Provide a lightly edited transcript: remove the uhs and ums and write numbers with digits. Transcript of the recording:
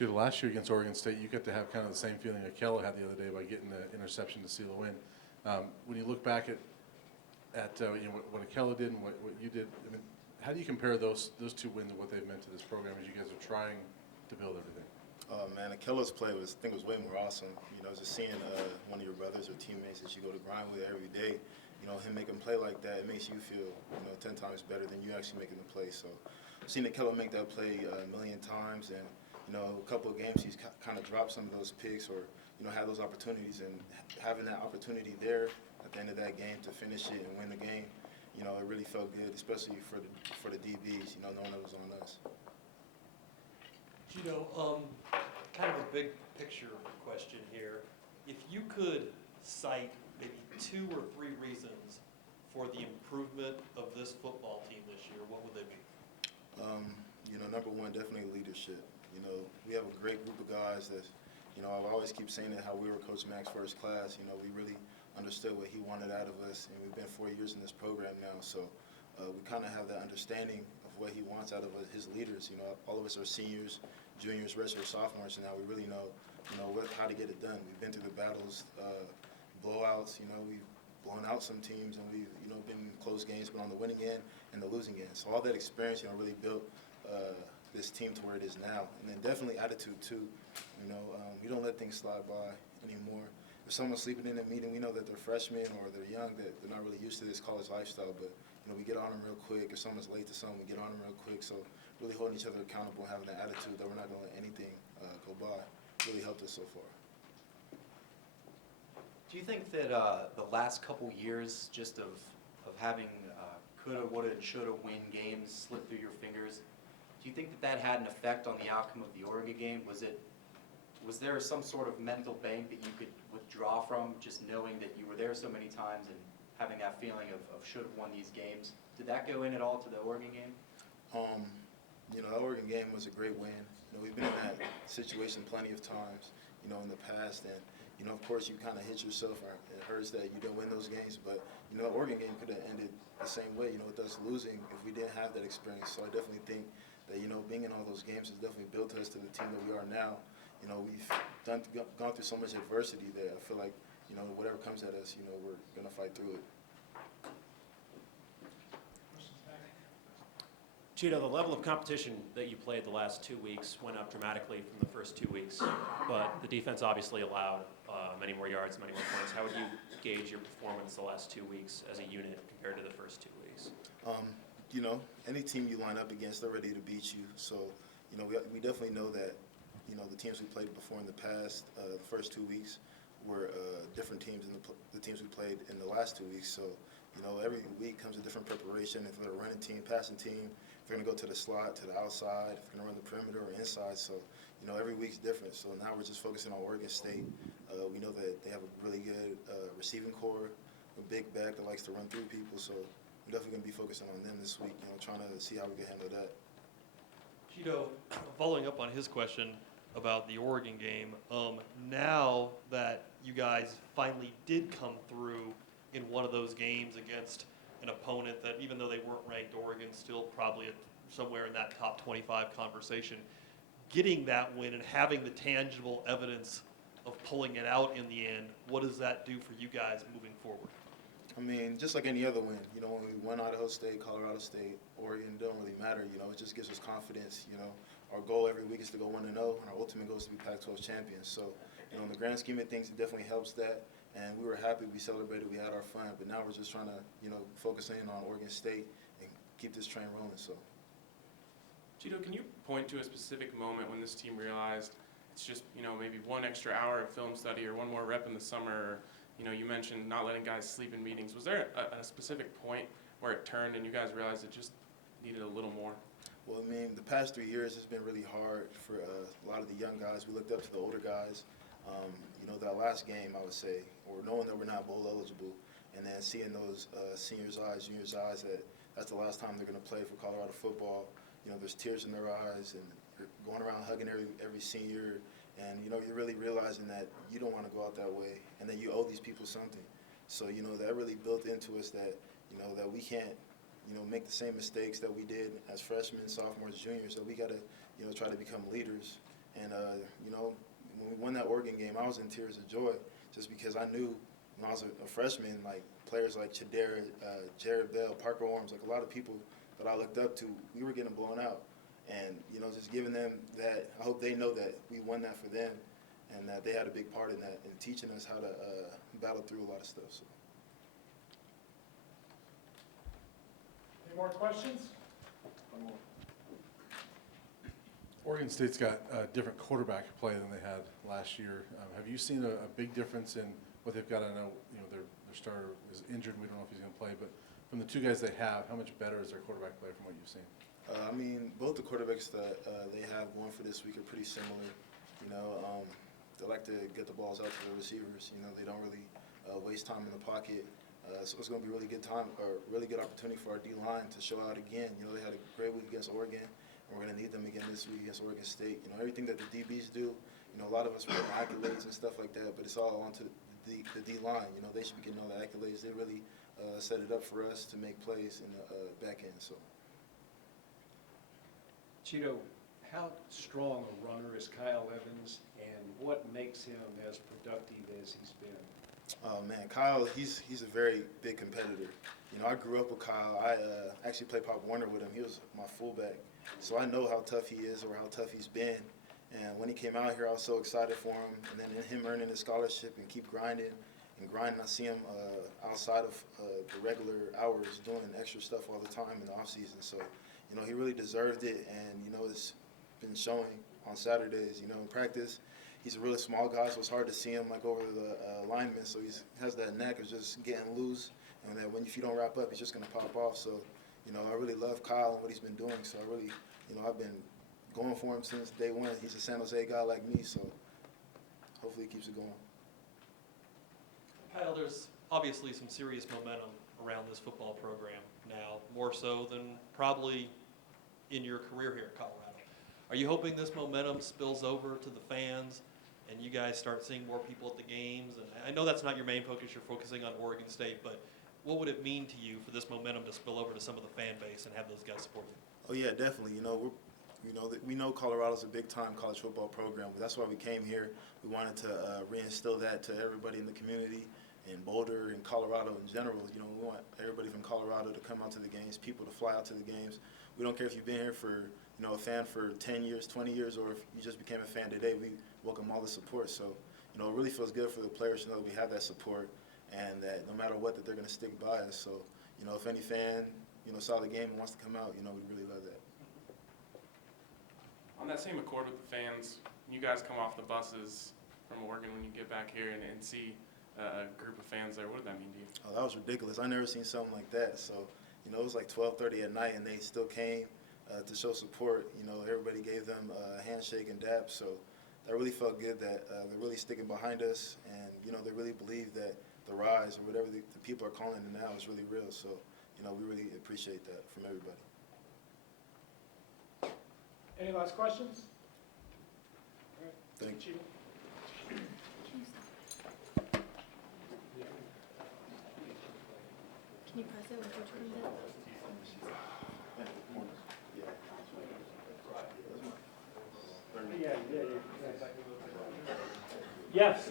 Judah, last year against Oregon State, you get to have kind of the same feeling Akella had the other day by getting the interception to seal the win. When you look back at what Akella did and what you did, I mean, how do you compare those two wins and what they've meant to this program as you guys are trying to build everything? Man, Akella's play was, I think, was way more awesome. You know, just seeing one of your brothers or teammates that you go to grind with every day, you know, him making play like that, it makes you feel, 10 times better than you actually making the play. So, seeing Akella make that play a million times, and a couple of games he's kind of dropped some of those picks or had those opportunities, and having that opportunity there at the end of that game to finish it and win the game, it really felt good, especially for the DBs, knowing it was on us. Kind of a big picture question here. If you could cite maybe 2 or 3 reasons for the improvement of this football team this year, what would they be? Number one, definitely leadership. We have a great group of guys that, I'll always keep saying that how we were Coach Mac's first class. We really understood what he wanted out of us, and we've been 4 years in this program now. So we kind of have that understanding of what he wants out of his leaders. All of us are seniors, juniors, redshirts, sophomores, and now we really know, how to get it done. We've been through the battles, blowouts. We've blown out some teams, and we've, been in close games, but on the winning end and the losing end. So all that experience, really built this team to where it is now. And then definitely attitude too. We don't let things slide by anymore. If someone's sleeping in a meeting, we know that they're freshmen or they're young, that they're not really used to this college lifestyle, but we get on them real quick. If someone's late to something, we get on them real quick. So really holding each other accountable and having that attitude that we're not going to let anything go by really helped us so far. Do you think that the last couple years just of having coulda, woulda, and shoulda win games slip through your fingers, do you think that had an effect on the outcome of the Oregon game? Was there some sort of mental bank that you could withdraw from, just knowing that you were there so many times and having that feeling of should have won these games? Did that go in at all to the Oregon game? The Oregon game was a great win. We've been in that situation plenty of times, in the past, and of course you kind of hit yourself. It hurts that you didn't win those games, but the Oregon game could have ended the same way, with us losing if we didn't have that experience. So I definitely think that being in all those games has definitely built us to the team that we are now. We've gone through so much adversity that I feel like whatever comes at us, we're gonna fight through it. Cheeto, the level of competition that you played the last 2 weeks went up dramatically from the first 2 weeks, but the defense obviously allowed many more yards, many more points. How would you gauge your performance the last 2 weeks as a unit compared to the first 2 weeks? Any team you line up against, they're ready to beat you. So, we definitely know that, the teams we played before in the past, the first 2 weeks were different teams than the teams we played in the last 2 weeks. So, every week comes a different preparation. If they're a running team, passing team, if they're going to go to the slot, to the outside, if they're going to run the perimeter or inside. So, every week's different. So now we're just focusing on Oregon State. We know that they have a really good receiving core, a big back that likes to run through people. So we're definitely going to be focusing on them this week, trying to see how we can handle that. Cheeto, following up on his question about the Oregon game, now that you guys finally did come through in one of those games against an opponent that, even though they weren't ranked, Oregon still probably somewhere in that top 25 conversation, getting that win and having the tangible evidence of pulling it out in the end, what does that do for you guys moving forward? I mean, just like any other win, when we won Idaho State, Colorado State, Oregon, it don't really matter, it just gives us confidence, Our goal every week is to go 1-0, and our ultimate goal is to be Pac-12 champions. So, in the grand scheme of things, it definitely helps that, and we were happy, we celebrated, we had our fun, but now we're just trying to, focus in on Oregon State and keep this train rolling, so. Cheeto, can you point to a specific moment when this team realized it's just, maybe one extra hour of film study or one more rep in the summer, or, you mentioned not letting guys sleep in meetings. Was there a specific point where it turned and you guys realized it just needed a little more? Well, I mean, the past 3 years has been really hard for a lot of the young guys. We looked up to the older guys. That last game, I would say, or knowing that we're not bowl eligible, and then seeing those seniors' eyes, juniors' eyes, that's the last time they're going to play for Colorado football. There's tears in their eyes, and you're going around hugging every senior, and you're really realizing that you don't want to go out that way, and that you owe these people something. So that really built into us that that we can't make the same mistakes that we did as freshmen, sophomores, juniors. So we got to try to become leaders And, you know, when we won that Oregon game, I was in tears of joy just because I knew when I was a freshman, like players like Chidera, Jared Bell, Parker Orms, like a lot of people that I looked up to, we were getting blown out. And, you know, just giving them that, I hope they know that we won that for them and that they had a big part in that and teaching us how to battle through a lot of stuff. So. Any more questions? Oregon State's got a different quarterback play than they had last year. Have you seen a big difference in what they've got? I know, you know, their starter is injured. We don't know if he's going to play, but from the two guys they have, how much better is their quarterback play from what you've seen? I mean, both the quarterbacks that they have going for this week are pretty similar. You know, they like to get the balls out to the receivers. You know, they don't really waste time in the pocket. So it's going to be a really good time, or really good opportunity for our D-line to show out again. You know, they had a great week against Oregon, and we're going to need them again this week against Oregon State. You know, everything that the DBs do, you know, a lot of us put accolades and stuff like that, but it's all onto the D-line. You know, they should be getting all the accolades. They really set it up for us to make plays in the back end. So. Chido, how strong a runner is Kyle Evans, and what makes him as productive as he's been? Oh man, Kyle, he's a very big competitor. You know, I grew up with Kyle. I actually played Pop Warner with him. He was my fullback, so I know how tough he is or how tough he's been. And when he came out here, I was so excited for him. And then him earning his scholarship and keep grinding. I see him outside of the regular hours doing extra stuff all the time in the off season. So, you know, he really deserved it, and you know, it's been showing on Saturdays. You know, in practice, he's a really small guy, so it's hard to see him like over the linemen. So he has that knack of just getting loose, and that if you don't wrap up, he's just gonna pop off. So, you know, I really love Kyle and what he's been doing. So I really, you know, I've been going for him since day one. He's a San Jose guy like me, so hopefully he keeps it going. Kyle, there's obviously some serious momentum around this football program now, more so than probably in your career here at Colorado. Are you hoping this momentum spills over to the fans and you guys start seeing more people at the games? And I know that's not your main focus, you're focusing on Oregon State, but what would it mean to you for this momentum to spill over to some of the fan base and have those guys support you? Oh yeah, definitely. We know Colorado's a big-time college football program, but that's why we came here. We wanted to reinstill that to everybody in the community, in Boulder, and Colorado in general. You know, we want everybody from Colorado to come out to the games, people to fly out to the games. We don't care if you've been here for, you know, a fan for 10 years, 20 years, or if you just became a fan today. We welcome all the support. So, you know, it really feels good for the players to know we have that support, and that no matter what, that they're going to stick by us. So, you know, if any fan, you know, saw the game and wants to come out, you know, we really love that. On that same accord with the fans, you guys come off the buses from Oregon when you get back here and see a group of fans there. What did that mean to you? Oh, that was ridiculous. I never seen something like that. So, you know, it was like 12:30 at night, and they still came to show support. You know, everybody gave them a handshake and dap. So that really felt good that they're really sticking behind us, and, you know, they really believe that the rise, or whatever the people are calling it now, is really real. So, you know, we really appreciate that from everybody. Any last questions? Thank you. Can you press it when Coach comes in? Yeah. Yes.